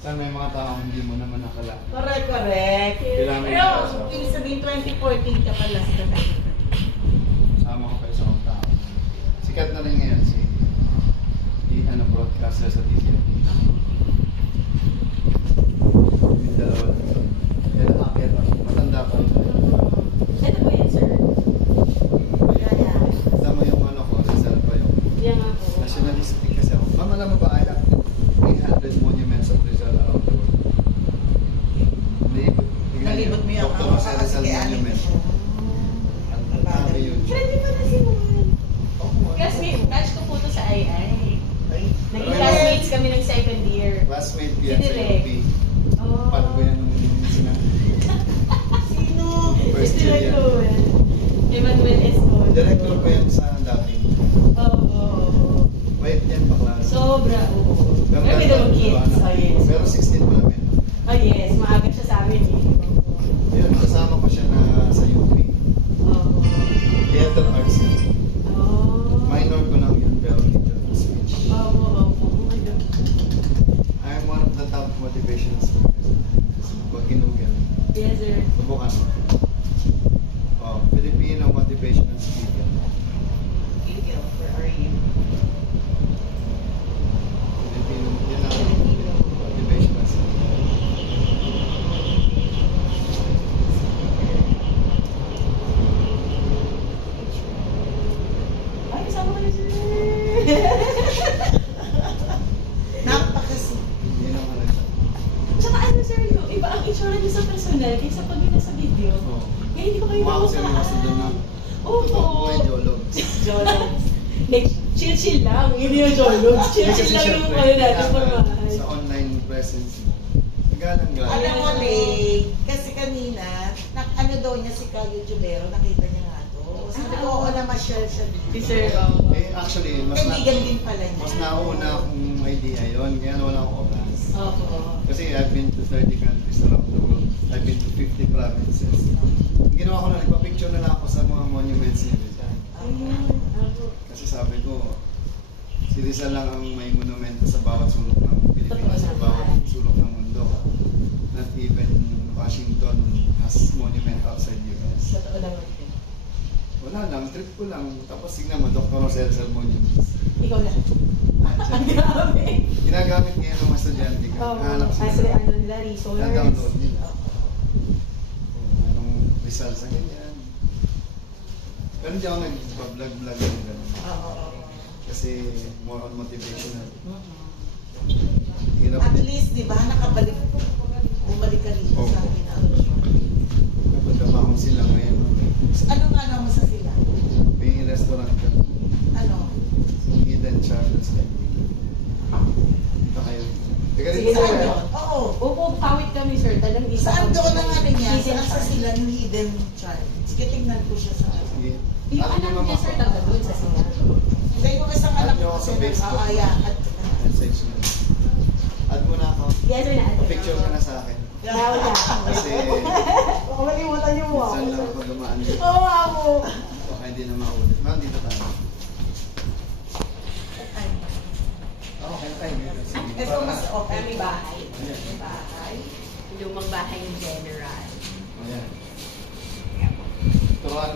Saan may mga taong hindi mo naman nakala. Correct, correct. Kailangan Pero, mo ito. ibig sabihin 2014 ka pala sa Sama ko pa isang tao. Sikat na rin ngayon si broadcaster sa TV. Yung dalawa lang. Kaya nakakita. Matanda pa. Ito po yan, sir. Tama yung ano ko, Rizal pa yung Yan nga po. nationalistic kasi ako. Ma'am, alam mo ba, I have 300 monuments of Rizal around the world. Nalibot mo yung Dr. Jose Rizal Monument. Ang dami yun. Friendly pa na si Juan. Batch ko po to sa II. Naging classmates kami ng second year. Classmate ko yan sa Direk. UP. Oh. Paano ko yan nung sinabi? Sino? First year yan. Emmanuel Escon. Director ko yan sa dating. Oo. Wait yan, bakla. Sobra, oo. Pero may dalawang kids. Oh, yes. Pero 16 pa namin. Oh, yes. Maaga siya sa amin eh. Yun, kasama ko siya na sa UP. Oo. Theater arts yan. Oh. Minor ko lang yun, pero teacher of speech. Oo. Oh my God. I am one of the top motivational speakers. Pag ginugyan. Yes, sir. Subukan mo. Oh, Filipino motivational speaker. Miguel, where are you? Filipino, yun ang motivational speaker. Ay, kasama ka na, sir. Napakasi. Yun ang halata. Tsaka ano, sir, yung iba ang itsura niyo sa personal kaysa pag yun nasa video. Oh. Kaya hindi ko kayo Mukha ko sila makuhaan. nasa doon na. Opo. Buhay Jologs. Jologs. Like, chill-chill lang. Yun yung Jologs. Chill-chill lang yung ano natin sa bahay. Sa online presence mo. Galang-galang. Alam mo, Lay, kasi kanina, ano daw niya si Ka YouTubero, nakita niya nga to. Sabi ko, oo na ma-share siya dito. Si Sir, Actually, Kaibigan din pala niya. mas nauna akong idea yun, kaya wala akong oras. Opo. Kasi I've been to 30 countries around the world. I've been to 50 provinces. Ang ginawa ko na, nagpa-picture na lang ako sa mga monuments niya. Ayun. Opo. Kasi sabi ko, si Rizal lang ang may monumento sa bawat sulok ng Pilipinas, sa Totoo bawat naman. sulok ng mundo. Not even Washington has monument outside US. Totoo naman po. Wala lang, trip ko lang. Tapos tignan mo, Dr. Jose Rizal Monuments. Ikaw na. Nandiyan. Ang grabe. Ginagamit ngayon ng mga estudyante. Hanap Kasi sila. ano nila, resource. Na-download nila. Kung anong results sa ganyan. Pero hindi ako nag-vlog-vlog yung gano'n. Oo. Kasi more on motivational. Mhm. Hirap At din. least, di ba, bumalik ka rito sa akin. Napagkabahong sila ngayon. Ano nga naman sa sila? May restaurant ka. Ano? Hidden Charlotte's Cafe. Ito kayo. Teka Sige, dito. Saan sir. yun? Oo. Opo, kawit kami, sir. Talang isa. Saan doon ang ano niya? Hidden Saan sa child. sila yung hidden child? Sige, tingnan ko siya sa ano. Sige. Yung Add anak nyo niya, naman sir, ako. taga doon sa sila. Hindi ko isang Add anak nyo ko ako sa kasi Facebook. at Message nyo. Add mo na ako. Yes, sir, na. Picture ka na sa akin. Bawal na. Kasi Baka malimutan niyo mo ako. minsan lang ako dumaan dito. Oo, ako. Baka hindi na maulit. Ma'am, dito tayo. Okay, tayo. Sige. Ito mas okay. May bahay. Ayan. May bahay. Lumang bahay ng general. Ayan. Turuan